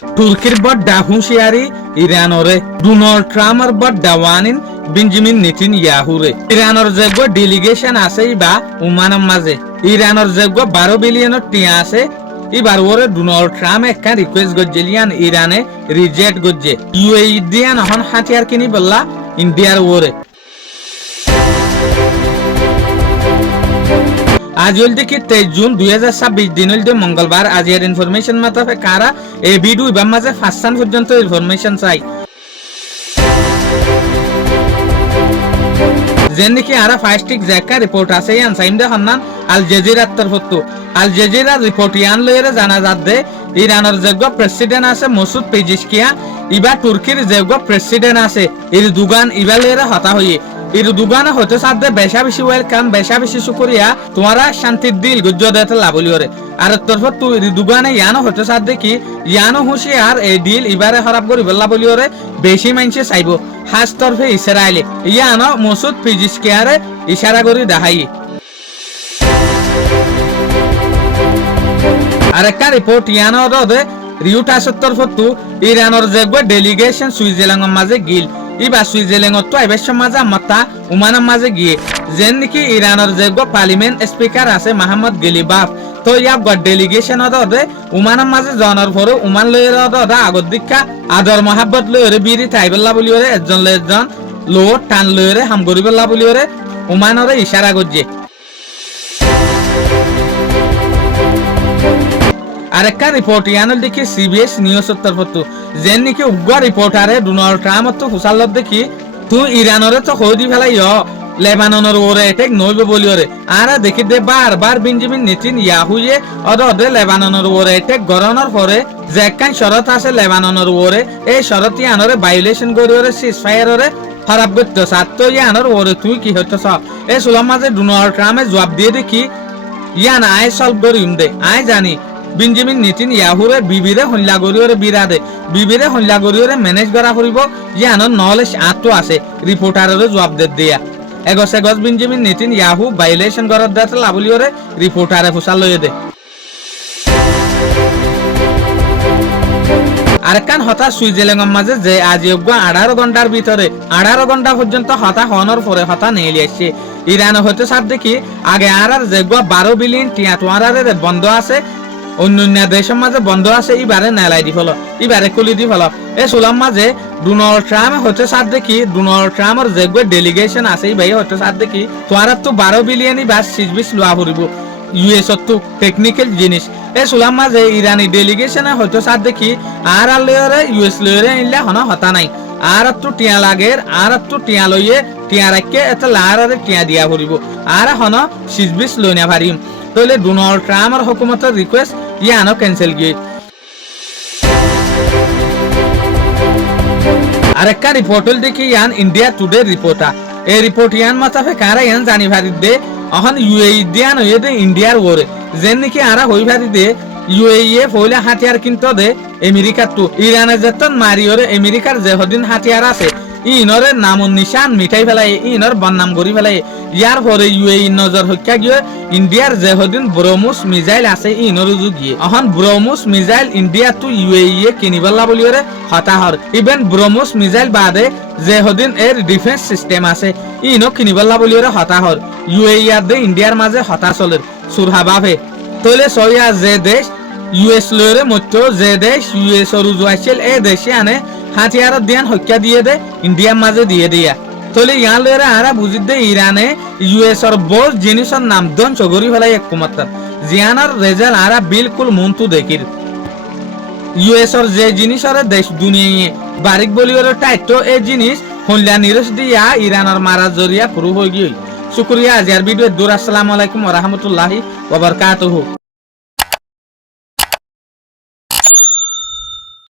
তুর্কির বড় হুঁশিয়ারি ইরানরে ডোনাল্ড ট্রাম্পের বড় ওয়ানিন বেঞ্জামিন নেতানিয়াহুরে ইরানের যোগ্য ডেলিগেশন আছে বা ওমানের মাঝে ইরানের যোগ্য 12 বিলিয়ন টিয়া আছে এবার ওরে ডোনাল্ড ট্রাম্প একটা রিকোয়েস্ট গজ্জেলিয়ান ইরানে রিজেক্ট গজ্জে ইউএই দিয়ান হন হাতিয়ার কিনি বললা ইন্ডিয়ার ওরে আজ দেখি 23 জুন 2026 দিন মঙ্গলবার আজিয়ার ইনফরমেশন মাতাফে কারা এই ভিডিও ইবার মাঝে ফাস্টান পর্যন্ত ইনফরমেশন চাই যেন নাকি আরা ফাস্টিক জ্যাকা রিপোর্ট আছে ইয়ান সাইমদে হন্নান আল জাজিরার তরফতু আল জাজিরার রিপোর্ট ইয়ান লইরে জানা যাচ্ছে ইরানের যোগ্য প্রেসিডেন্ট আছে মসুদ পেজিশকিয়া ইবা তুর্কির যোগ্য প্রেসিডেন্ট আছে এর দুগান ইবা লইরে হতা হইয়ে এর দুগানা হতে সাথে বেশা বেশি ওয়েলকাম বেশা বেশি শুকরিয়া তোমারা শান্তির দিল গুজ্জ দেতে লাভলিওরে আর তরফ তু এর দুগানে ইয়ানো হতে সাথে কি ইয়ানো হুঁশিয়ার এই ডিল ইবারে খারাপ করি বললা বলিওরে বেশি মাইনসে চাইব হাস তরফে ইসরায়েলে ইয়ানো মসুদ পেজিশকিয়ারে ইশারা করি দেখাই আর একটা রিপোর্ট ইয়ানো রদে রিউটাসের তরফতু ইরানের যোগ্য ডেলিগেশন সুইজারল্যান্ডের মাঝে গিল ইবা সুইজারল্যান্ডত তো এবেশ মাঝে মাতা ওমানের মাঝে গিয়ে যেন নাকি ইরানের যোগ্য পার্লিমেন্ট স্পিকার আছে মোহাম্মদ গেলিবাফ তো ইয়াব ডেলিগেশন দে ওমানের মাঝে জনের পরে ওমান লইরে দে আগত দীক্ষা আদর মহাব্বত লইরে বিরি তাইবেল্লা বলিওরে একজন একজন লো টান লইরে হাম করিবেল্লা বলিওরে ওমানরে ইশারা করছে আরেকটা রিপোর্ট ইয়ানল দেখি সিবিএস নিউজের তরফতু যেন নাকি উগ্র রিপোর্টারে ডোনাল্ড ট্রাম্প তো হুসালত দেখি তুই ইরানরে তো হই দি ফেলাই লেবাননের ওরে এটেক নইবে বলিওরে আর দেখি দে বারবার বেঞ্জামিন নেতানিয়াহুয়ে অদে লেবাননের ওরে এটেক গরনের পরে যেকান শরত আছে লেবাননের ওরে এই শরত ইয়ানরে ভায়োলেশন করিওরে সিজফায়ারে খারাপ করতে সাত ইয়ানর ওরে তুই কি হইতেছ এই সুলাম মাঝে ডোনাল্ড ট্রাম্পে জবাব দিয়ে দেখি ইয়ান আই সলভ করিম দে আই জানি বেঞ্জামিন নেতানিয়াহুরে বিবিরে হল্লা গরিওরে বিরাদে বিবিরে হল্লা গরিওরে ম্যানেজ করা করিব ইয়ানোর নলেজ আত্ম আছে রিপোর্টারের জবাব দে দিয়া এগস বেঞ্জামিন নেতানিয়াহু ভায়োলেশন করার দাতে লাবলিওরে রিপোর্টারে ফুসা লইয়ে দে আরেকখান হতা সুইজারল্যান্ডের মাঝে যে আজীব্য 18 ঘন্টার ভিতরে 18 ঘন্টা পর্যন্ত হতা হওয়ার পরে হতা নেলি আসছে ইরান হতে সাথ দেখি আগে আর যোগ্য 12 বিলিয়ন টিয়া তোমার বন্ধ আছে অন্যান্য দেশের মাঝে বন্ধ আছে এবারে নেলাই দি ফেলো এবারে খুলি দি ফেলো এই সুলাম মাঝে ডোনাল্ড ট্রাম্প হতে সাথ দেখি ডোনাল্ড ট্রাম্পের যোগ্য ডেলিগেশন আছে ভাই হতে সাথ দেখি তোমার তো 12 বিলিয়নই বাস 20 লোয়া ফুরিব ইউএস তো টেকনিক্যাল জিনিস এই সুলাম মাঝে ইরানি ডেলিগেশনে হতে সাথ দেখি আর লয়রে ইউএস লয়রে ইনলে হনা হতা নাই আর তো টিয়া লাগের আর তো টিয়া লইয়ে টিয়া রাখকে এত লারে টিয়া দিয়া ফুরিব আর হনা 20 লইনা পারিম তাহলে ডোনাল্ড ট্রাম্পের হুকুমতের রিকোয়েস্ট ইয়ানো ক্যান্সেল গিয়ে আরেকটা রিপোর্ট দেখি ইয়ান ইন্ডিয়া টুডে রিপোর্টার এই রিপোর্ট ইয়ান মাতাফে কারা ইয়ান জানি ভারি দে এখন ইউএই দিয়ান হয়ে দে ইন্ডিয়ার ওরে যেন নাকি আরা হই ভারি দে ইউএই এ ফইলা হাতিয়ার কিনতো দে আমেরিকার তো ইরানের যেতন মারিওরে আমেরিকার যে হদিন হাতিয়ার আছে ইনরে নামন নিশান মিঠাই ফেলাই ইনর বন্নাম গরি ফেলাই ইয়ার পরে ইউএই নজর হত্যা গিয়ে ইন্ডিয়ার যে হদিন ব্রহ্মোস মিসাইল আছে ইনর গিয়ে এখন ব্রহ্মোস মিসাইল ইন্ডিয়া তো ইউএই এ কিনিবল্লা বলিওরে হতাহর ইভেন ব্রহ্মোস মিসাইল বাদে যে হদিন এর ডিফেন্স সিস্টেম আছে ইনো কিনিবল্লা বলিওরে হতাহর ইউএই আর দে ইন্ডিয়ার মাঝে হতা চলের সুরহাবাভে তলে সয়া যে দেশ ইউএস লরে মধ্য যে দেশ ইউএস রুজুয়াইছিল এই দেশে আনে হাতিয়ার দিয়ান হত্যা দিয়ে দে ইন্ডিয়ার মাঝে দিয়ে দিয়া তলে ইয়ান লরে আরা বুঝি দে ইরানে ইউএস এর বড় জিনিসের নাম দন চগরি ফেলাই এক কুমাত্তার জিয়ানার রেজাল্ট আরা বিলকুল মন্তু দেখির ইউএস এর যে জিনিসের দেশ দুনিয়ায় বারিক বলিওর টাইটো এই জিনিস হল্লা নিরস দিয়া ইরানের মারা জরিয়া পুরো হয়ে গিয়ে শুকরিয়া আজিয়ার ভিডিও দূর আসসালামু আলাইকুম ওয়া রাহমাতুল্লাহি ওয়া বারাকাতুহু।